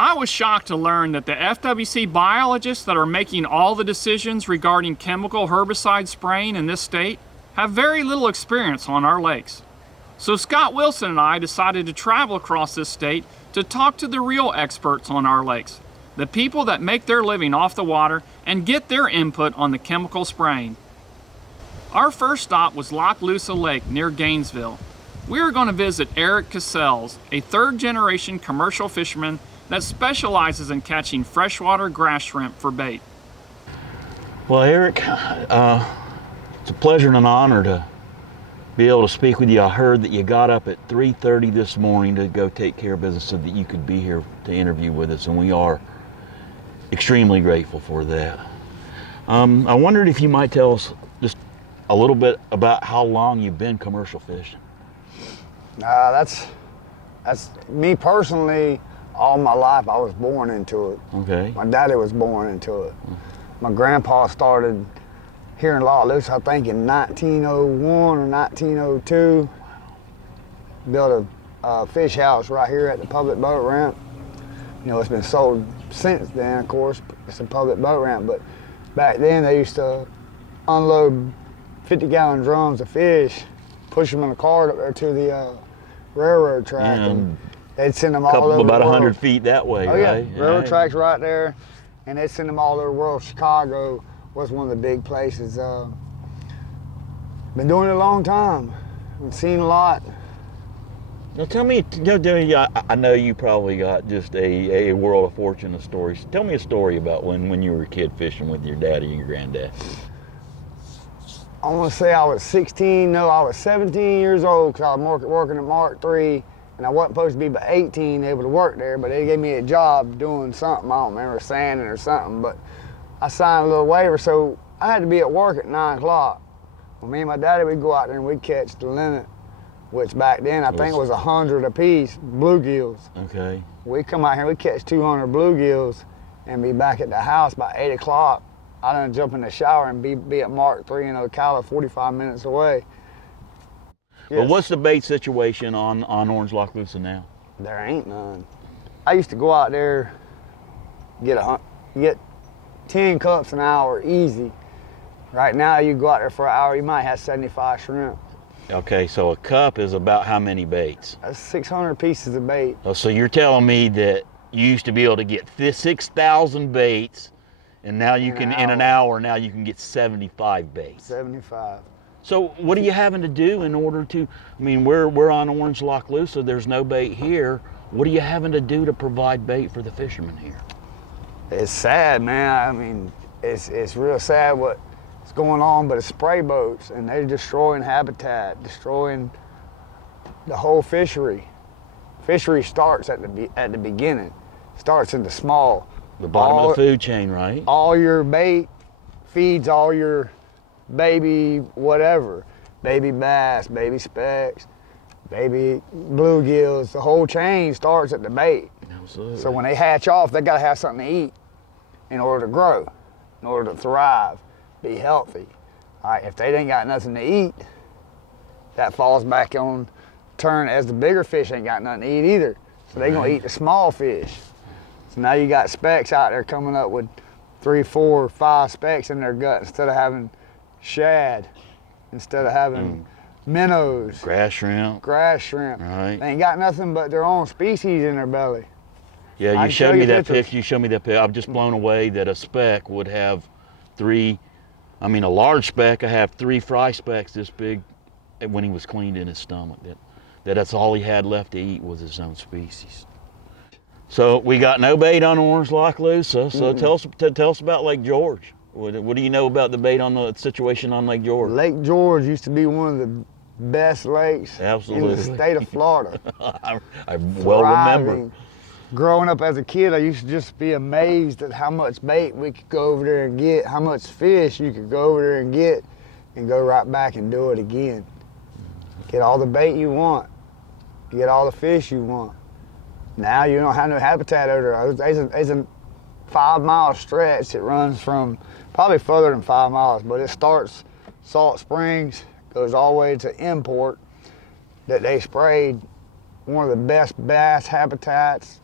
I was shocked to learn that the FWC biologists that are making all the decisions regarding chemical herbicide spraying in this state have very little experience on our lakes. So Scott Wilson and I decided to travel across this state to talk to the real experts on our lakes, the people that make their living off the water and get their input on the chemical spraying. Our first stop was Lochloosa Lake near Gainesville. We are going to visit Eric Cassels, a third-generation commercial fisherman that specializes in catching freshwater grass shrimp for bait. Well, Eric, it's a pleasure and an honor to be able to speak with you. I heard that you got up at 3:30 this morning to go take care of business so that you could be here to interview with us, and we are extremely grateful for that. I wondered if you might tell us just a little bit about how long you've been commercial fishing. That's me personally. All my life, I was born into it. Okay. My daddy was born into it. My grandpa started here in Lochloosa, I think in 1901 or 1902. Built a fish house right here at the public boat ramp. You know, it's been sold since then, of course. It's a public boat ramp, but back then they used to unload 50-gallon drums of fish, push them in a cart up there to the railroad track. Yeah. And they'd send them all over the world. About 100 feet that way, oh, right? Yeah, railroad tracks right there, and they'd send them all over the world. Chicago was one of the big places. Been doing it a long time. I've seen a lot. Now tell me, I know you probably got just a world of fortune of stories. Tell me a story about when you were a kid fishing with your daddy and your granddad. I want to say I was 16, no, I was 17 years old because I was working at Mark III. And I wasn't supposed to be but 18 able to work there, but they gave me a job doing something. I don't remember, sanding or something, but I signed a little waiver, so I had to be at work at 9 o'clock. Well, me and my daddy, we'd go out there and we'd catch the limit, which back then I think it was 100 apiece, bluegills. Okay. We'd come out here, we'd catch 200 bluegills and be back at the house by 8 o'clock. I done jump in the shower and be at Mark III in Ocala, 45 minutes away. Yes. But what's the bait situation on Orange Lochloosa now? There ain't none. I used to go out there, get 10 cups an hour easy. Right now, you go out there for an hour, you might have 75 shrimp. Okay, so a cup is about how many baits? That's 600 pieces of bait. Oh, so you're telling me that you used to be able to get 6,000 baits, and now you can, in an hour, now you can get 75 baits. 75. So what are you having to do in order to, I mean, we're on Orange Lochloosa, there's no bait here. What are you having to do to provide bait for the fishermen here? It's sad, man. I mean, it's real sad what's going on, but it's spray boats, and they're destroying habitat, destroying the whole fishery. Fishery starts at the beginning, starts in the small. The bottom of the food chain, right? All your bait feeds all your baby whatever, baby bass, baby specks, baby bluegills. The whole chain starts at the bait. Absolutely. So when they hatch off, they gotta have something to eat in order to grow, in order to thrive, be healthy. All right, if they ain't got nothing to eat, that falls back on turn as the bigger fish ain't got nothing to eat either. So they gonna eat the small fish. So now you got specks out there coming up with 3, 4, 5 specks in their gut instead of having shad, instead of having minnows. Grass shrimp. Grass shrimp. Right. They ain't got nothing but their own species in their belly. Yeah, you showed me that picture. You showed me that picture. I'm just blown away that a speck would have a large speck, I have 3 fry specks this big when he was cleaned in his stomach. That's all he had left to eat was his own species. So we got no bait on Orange Lochloosa. So tell us about Lake George. What do you know about the bait on the situation on Lake George? Lake George used to be one of the best lakes in the state of Florida. I well remember. Growing up as a kid, I used to just be amazed at how much bait we could go over there and get, how much fish you could go over there and get, and go right back and do it again. Get all the bait you want, get all the fish you want. Now you don't have no habitat over there. There's a 5-mile stretch that runs from probably further than 5 miles, but it starts Salt Springs, goes all the way to Import, that they sprayed one of the best bass habitats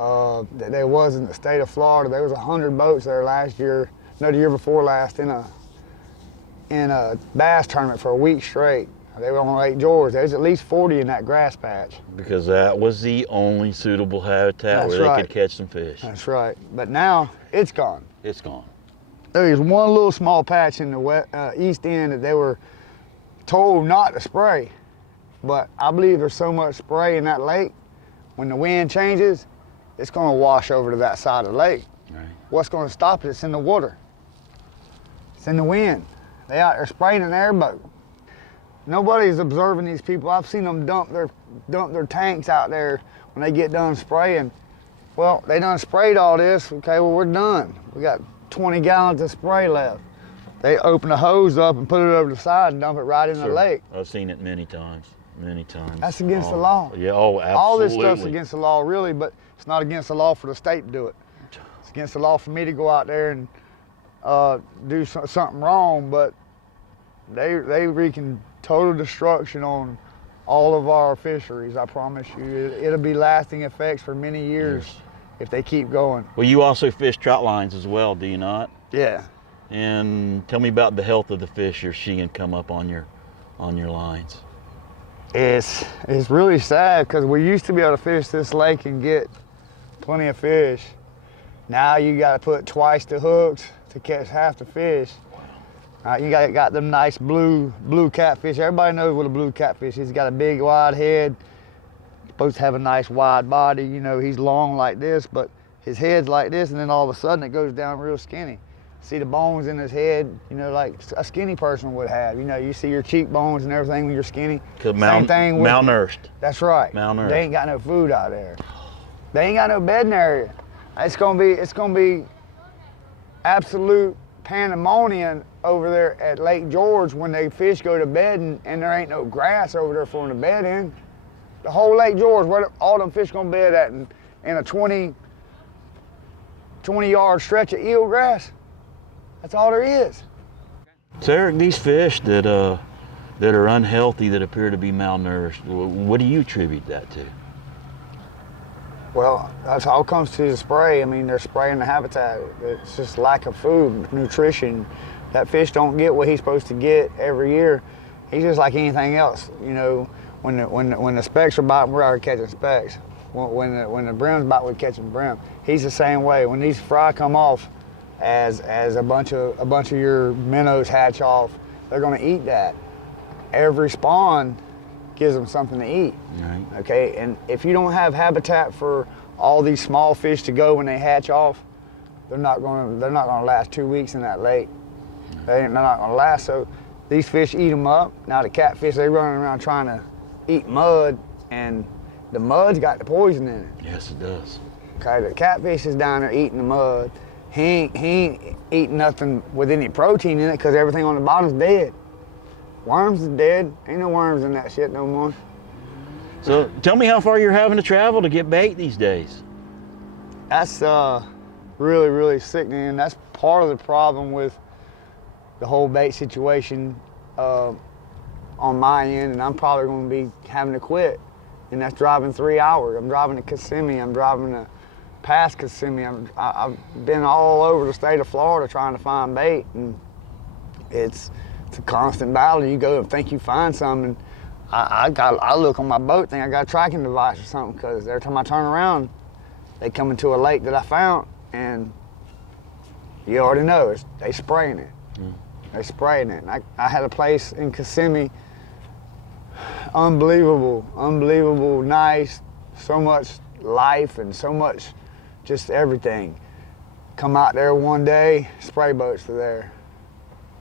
that there was in the state of Florida. There was 100 boats there last year, no, the year before last, in a bass tournament for a week straight. They were on Lake George. There's at least 40 in that grass patch. Because that was the only suitable habitat where they could catch some fish. That's right. But now it's gone. It's gone. There's one little small patch in the east end that they were told not to spray. But I believe there's so much spray in that lake, when the wind changes, it's going to wash over to that side of the lake. Right. What's going to stop it? It's in the water. It's in the wind. They out there spraying an airboat. Nobody's observing these people. I've seen them dump their tanks out there when they get done spraying. Well, they done sprayed all this. Okay, well, we're done. We got 20 gallons of spray left. They open the hose up and put it over the side and dump it right in the lake. I've seen it many times. Many times. That's against the law. Yeah, oh, absolutely. All this stuff's against the law, really, but it's not against the law for the state to do it. It's against the law for me to go out there and do something wrong, but they wreaking total destruction on all of our fisheries, I promise you. It'll be lasting effects for many years if they keep going. Well, you also fish trout lines as well, do you not? Yeah. And tell me about the health of the fish you're seeing come up on your lines. It's really sad because we used to be able to fish this lake and get plenty of fish. Now you got to put twice the hooks to catch half the fish. You got them nice blue catfish. Everybody knows what a blue catfish is. He's got a big wide head. Supposed to have a nice wide body. You know, he's long like this, but his head's like this, and then all of a sudden it goes down real skinny. See the bones in his head, you know, like a skinny person would have. You know, you see your cheekbones and everything when you're skinny. Same thing with malnourished. That's right. Malnourished. They ain't got no food out there. They ain't got no bedding area. It's gonna be absolute pandemonium over there at Lake George when they fish go to bed and there ain't no grass over there for them to bed in. The whole Lake George, where all them fish gonna bed at in a 20-yard stretch of eel grass. That's all there is. So Eric, these fish that are unhealthy, that appear to be malnourished, what do you attribute that to? Well, that's all comes to the spray. I mean, they're spraying the habitat. It's just lack of food, nutrition. That fish don't get what he's supposed to get every year. He's just like anything else. You know, when the specks are biting, we're out catching specks. When the brim's biting, we're catching brim. He's the same way. When these fry come off, as a bunch of your minnows hatch off, they're going to eat that. Every spawn gives them something to eat. Right. Okay, and if you don't have habitat for all these small fish to go when they hatch off, they're not going to last 2 weeks in that lake. They're not going to last. So these fish eat them up. Now the catfish, they running around trying to eat mud, and the mud's got the poison in it. Yes, it does. Okay, the catfish is down there eating the mud. He ain't eating nothing with any protein in it because everything on the bottom's dead. Worms is dead. Ain't no worms in that shit no more. So tell me how far you're having to travel to get bait these days. That's really, really sickening. And that's part of the problem with the whole bait situation on my end. And I'm probably going to be having to quit. And that's driving 3 hours. I'm driving to Kissimmee. I'm driving to past Kissimmee. I've been all over the state of Florida trying to find bait, and it's a constant battle. You go and think you find something. I look on my boat, think I got a tracking device or something, because every time I turn around, they come into a lake that I found, and you already know they spraying it. They spraying it. And I had a place in Kissimmee, unbelievable, nice, so much life and so much. Just everything. Come out there one day, spray boats are there.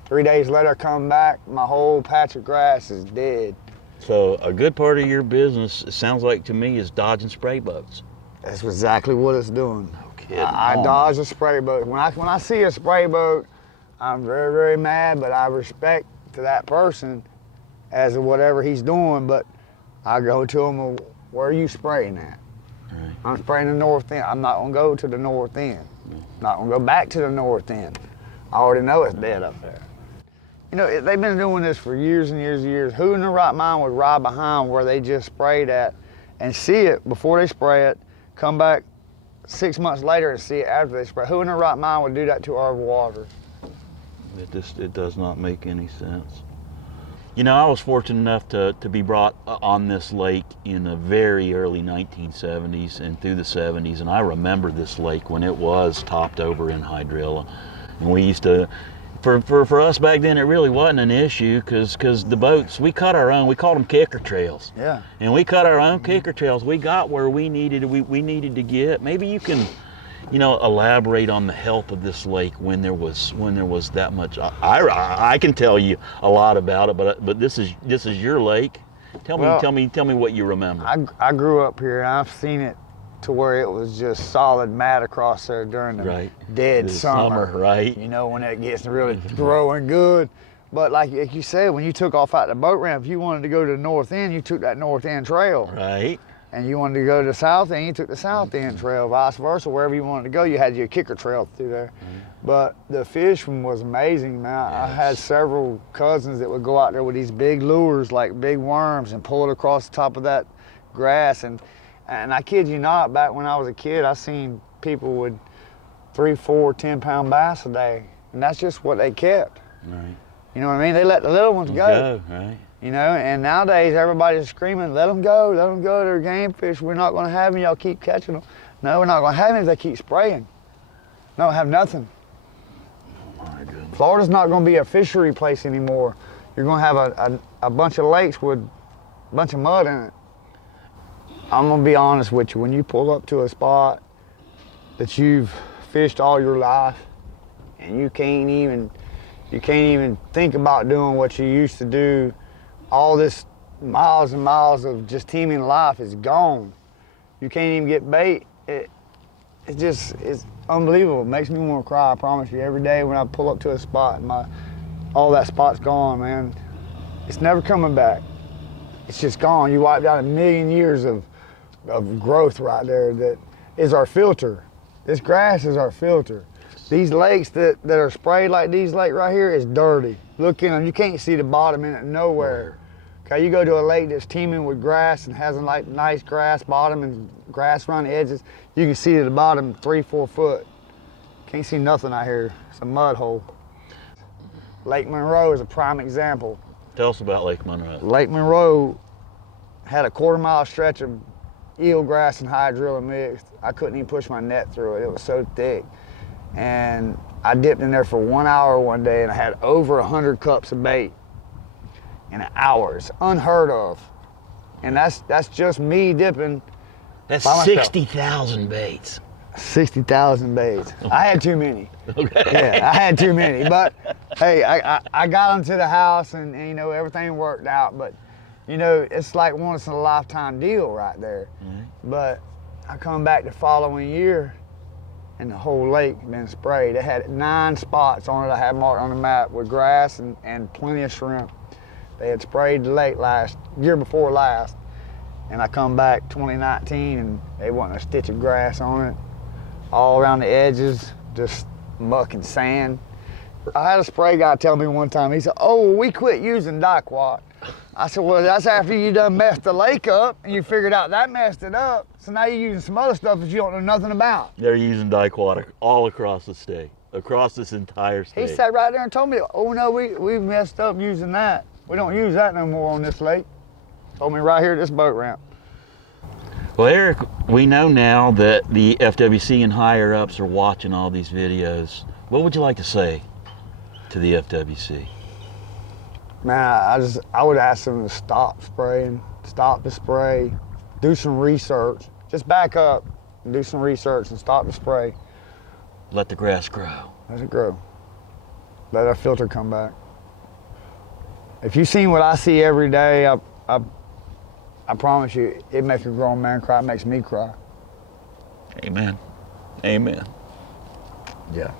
3 days later, come back, my whole patch of grass is dead. So a good part of your business, it sounds like to me, is dodging spray boats. That's exactly what it's doing. No kidding. I dodge a spray boat. When I see a spray boat, I'm very, very mad, but I respect to that person as of whatever he's doing, but I go to him, where are you spraying at? Right. I'm spraying the north end. I'm not gonna go to the north end. Not gonna go back to the north end. I already know it's dead up there. You know, they've been doing this for years and years and years. Who in their right mind would ride behind where they just sprayed at and see it before they spray it, come back 6 months later and see it after they spray. Who in their right mind would do that to our water? It does not make any sense. You know, I was fortunate enough to be brought on this lake in the very early 1970s and through the 70s, and I remember this lake when it was topped over in hydrilla. And we used to, for us back then, it really wasn't an issue because the boats, we cut our own, we called them kicker trails. Yeah. And we cut our own kicker trails. We got where we needed to get. Maybe you can, you know, elaborate on the health of this lake when there was that much. I can tell you a lot about it, but this is your lake. Tell me what you remember. I grew up here, and I've seen it to where it was just solid mat across there during the dead summer. Right. You know, when it gets really growing good. But like you said, when you took off out the boat ramp, if you wanted to go to the north end, you took that north end trail. Right. And you wanted to go to the south end, you took the south end trail, vice versa. Wherever you wanted to go, you had your kicker trail through there. But the fishing was amazing, man. Yes. I had several cousins that would go out there with these big lures, like big worms, and pull it across the top of that grass. And I kid you not, back when I was a kid, I seen people with 3, 4, 10-pound bass a day. And that's just what they kept. Right. You know what I mean? They let the little ones go. Right. You know, and nowadays everybody's screaming, let them go, they're game fish. We're not gonna have them, y'all keep catching them. No, we're not gonna have them if they keep spraying. Don't have nothing. Oh my goodness. Florida's not gonna be a fishery place anymore. You're gonna have a bunch of lakes with a bunch of mud in it. I'm gonna be honest with you, when you pull up to a spot that you've fished all your life and you can't even think about doing what you used to do, all this miles and miles of just teeming life is gone. You can't even get bait. It's unbelievable. It makes me want to cry, I promise you. Every day when I pull up to a spot and all that spot's gone, man. It's never coming back. It's just gone. You wiped out 1,000,000 years of growth right there that is our filter. This grass is our filter. These lakes that are sprayed like these lake right here is dirty. Look in them, you can't see the bottom in it nowhere. Okay, you go to a lake that's teeming with grass and has a like nice grass bottom and grass around the edges, you can see to the bottom 3, 4 foot. Can't see nothing out here. It's a mud hole. Lake Monroe is a prime example. Tell us about Lake Monroe. Lake Monroe had a 1/4-mile stretch of eelgrass and hydrilla mixed. I couldn't even push my net through it. It was so thick. And I dipped in there for 1 hour one day and I had over 100 cups of bait in an hour. It's unheard of. And that's just me dipping. That's by myself. 60,000 baits. 60,000 baits. I had too many. Okay. Yeah, I had too many. But hey, I got them to the house and you know, everything worked out. But you know, it's like once in a lifetime deal right there. But I come back the following year and the whole lake been sprayed. It had 9 spots on it I had marked on the map with grass and plenty of shrimp. They had sprayed the lake year before last. And I come back 2019 and there wasn't a stitch of grass on it. All around the edges, just muck and sand. I had a spray guy tell me one time, he said, oh, well, we quit using dicot. I said, well, that's after you done messed the lake up and you figured out that messed it up. So now you're using some other stuff that you don't know nothing about. They're using dicot all across the state, across this entire state. He sat right there and told me, oh no, we messed up using that. We don't use that no more on this lake. Told me right here at this boat ramp. Well, Eric, we know now that the FWC and higher ups are watching all these videos. What would you like to say to the FWC? Man, I would ask them to stop spraying, stop the spray, do some research. Just back up and do some research and stop the spray. Let the grass grow. Let it grow. Let our filter come back. If you've seen what I see every day, I promise you, it makes a grown man cry. It makes me cry. Amen. Amen. Yeah.